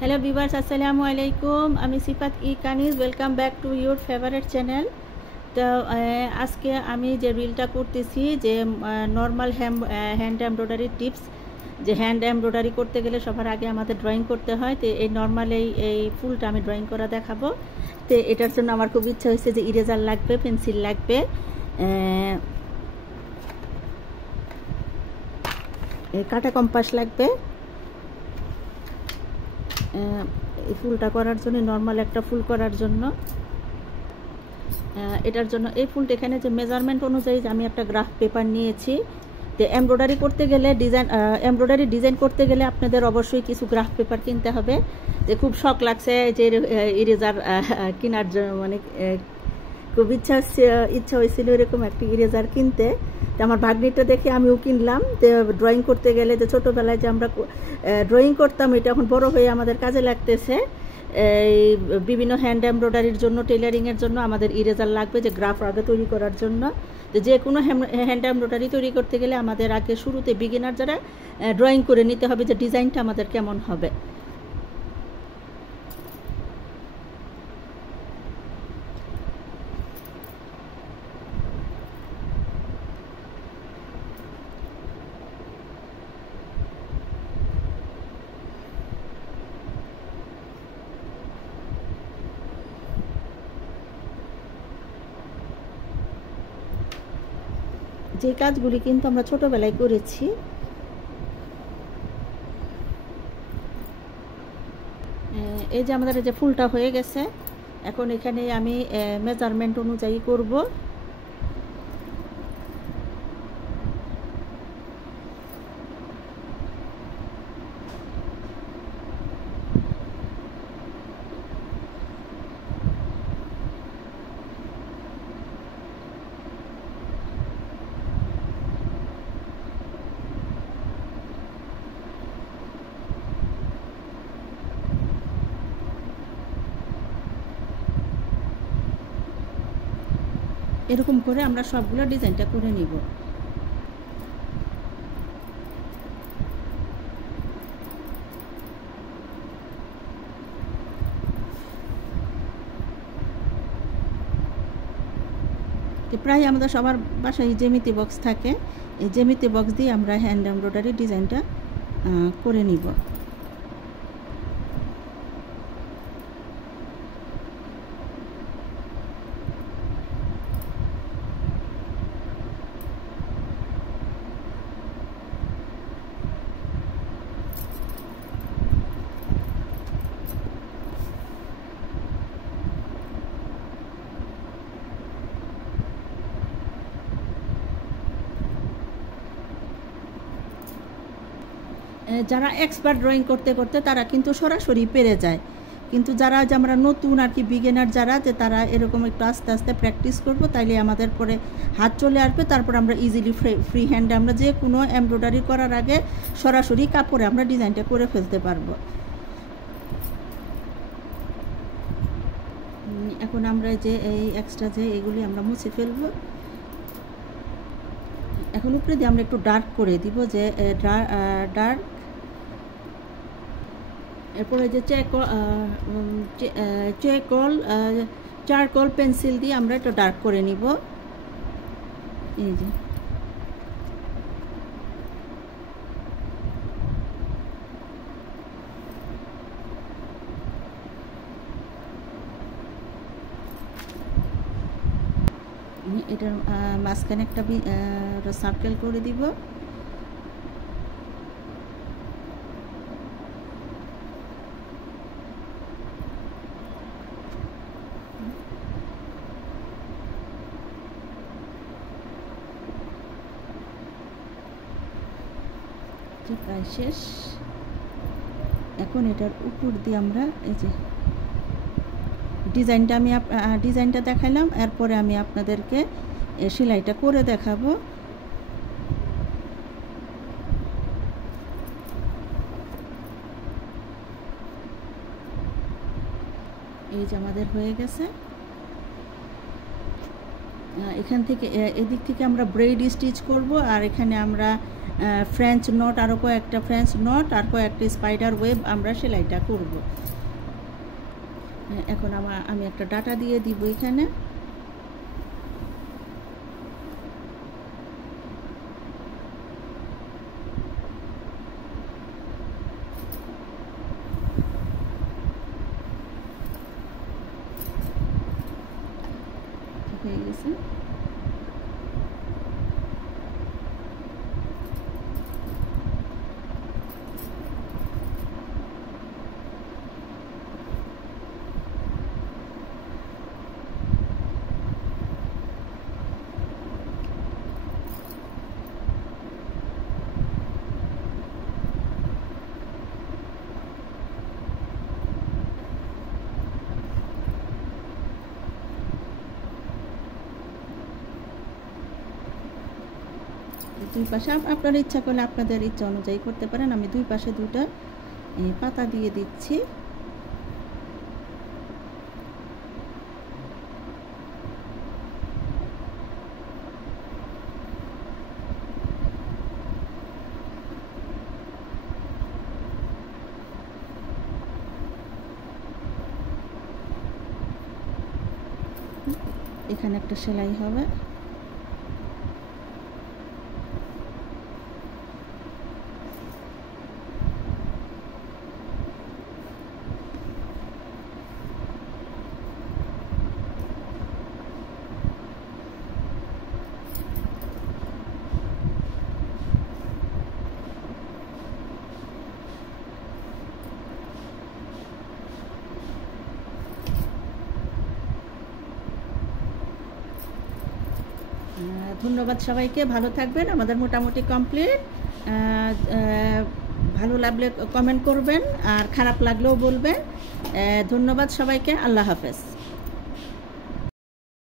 Hello viewers, আসসালামু আলাইকুম। আমি Sifat e Kaniz. Welcome back to your favourite channel. তো আজকে আমি যে রিলটা করতেছি যে নর্মাল হ্যান্ড এমব্রয়ডারি টিপস, যে হ্যান্ড এমব্রয়ডারি করতে গেলে সবার আগে আমাদের ড্রয়িং করতে হয়। তো এই নর্মাল এই ফুলটা আমি ড্রয়িং করা দেখাবো। তো এটার জন্য আমার খুব ইচ্ছা হয়েছে যে ইরেজার লাগবে, পেন্সিল লাগবে, কাটা কম্পাস লাগবে। এই ফুলটা করার জন্য, নর্মাল একটা ফুল করার জন্য, এটার জন্য এই ফুলটা এখানে যে মেজারমেন্ট অনুযায়ী আমি একটা গ্রাফ পেপার নিয়েছি। তো এমব্রয়ডারি করতে গেলে এমব্রয়ডারি ডিজাইন করতে গেলে আপনাদের অবশ্যই কিছু গ্রাফ পেপার কিনতে হবে। যে খুব শখ লাগছে যে ইরেজার কেনার জন্য, মানে খুব ইচ্ছা হয়েছিল এরকম একটি ইরেজার কিনতে। তো আমার ভাগ্নিটা দেখে আমিও কিনলাম। তো ড্রয়িং করতে গেলে যে ছোটোবেলায় যে আমরা ড্রয়িং করতাম, এটা এখন বড় হয়ে আমাদের কাজে লাগতেছে। এই বিভিন্ন হ্যান্ড এমব্রয়ডারির জন্য, টেলারিংয়ের জন্য আমাদের ইরেজার লাগবে, যে গ্রাফ আগে তৈরি করার জন্য। তো যে কোনো হ্যান্ড এমব্রয়ডারি তৈরি করতে গেলে আমাদের আগে শুরুতে বিগিনার যারা ড্রয়িং করে নিতে হবে যে ডিজাইনটা আমাদের কেমন হবে। যে কাজগুলি কিন্তু আমরা ছোটোবেলায় করেছি, এই যে আমাদের যে ফুলটা হয়ে গেছে, এখন এখানে আমি মেজারমেন্ট অনুযায়ী করব। এরকম করে আমরা সবগুলো ডিজাইনটা করে নিব। তো প্রায় আমাদের সবার বাসায় জ্যামিতি বক্স থাকে। এই জ্যামিতি বক্স দিয়ে আমরা হ্যান্ড এমব্রয়ডারি ডিজাইনটা করে নিব। যারা এক্সপার্ট ড্রয়িং করতে করতে তারা কিন্তু সরাসরি পেরে যায়, কিন্তু যারা যে আমরা নতুন আর কি বিগিনার যারা, যে তারা এরকম একটু আস্তে আস্তে প্র্যাকটিস করব, তাইলে আমাদের পরে হাত চলে আসবে। তারপর আমরা ইজিলি ফ্রি হ্যান্ডে আমরা যে কোনো এমব্রয়ডারি করার আগে সরাসরি কাপড়ে আমরা ডিজাইনটা করে ফেলতে পারবো। এখন আমরা যে এই এক্সট্রা যে এগুলি আমরা মুছে ফেলবো। এখন উপরে দিয়ে আমরা একটু ডার্ক করে দিব, যে ডার্ক। এরপরে যে চারকোল পেন্সিল দিয়ে আমরা একটু ডার্ক করে নিব। এই যে এটার মাঝখানে একটা সার্কেল করে দিব। প্রায় শেষ। এখন এটার উপর দিয়ে আমরা এই যে ডিজাইনটা দেখাইলাম, এরপরে আমি আপনাদেরকে সেলাইটা করে দেখাবো। এই যে আমাদের হয়ে গেছে। এখান থেকে এদিক থেকে আমরা ব্রেড স্টিচ করব, আর এখানে আমরা ফ্রেঞ্চ নট, আরও কয়েকটা ফ্রেঞ্চ নট আর কয়েকটা স্পাইডার ওয়েব আমরা সেলাইটা করব। এখন আমি একটা ডাটা দিয়ে দিব এখানে। হয়ে গেছে। দুই পাশে আপনারা ইচ্ছা করলে আপনাদের ইচ্ছা অনুযায়ী করতে পারেন। আমি দুই পাশে দুটো পাতা দিয়ে দিচ্ছি। এখানে একটা সেলাই হবে। ধন্যবাদ সবাইকে, ভালো থাকবেন। আমাদের মোটামুটি কমপ্লিট। ভালো লাগলে কমেন্ট করবেন আর খারাপ লাগলেও বলবেন। ধন্যবাদ সবাইকে, আল্লাহ হাফেজ।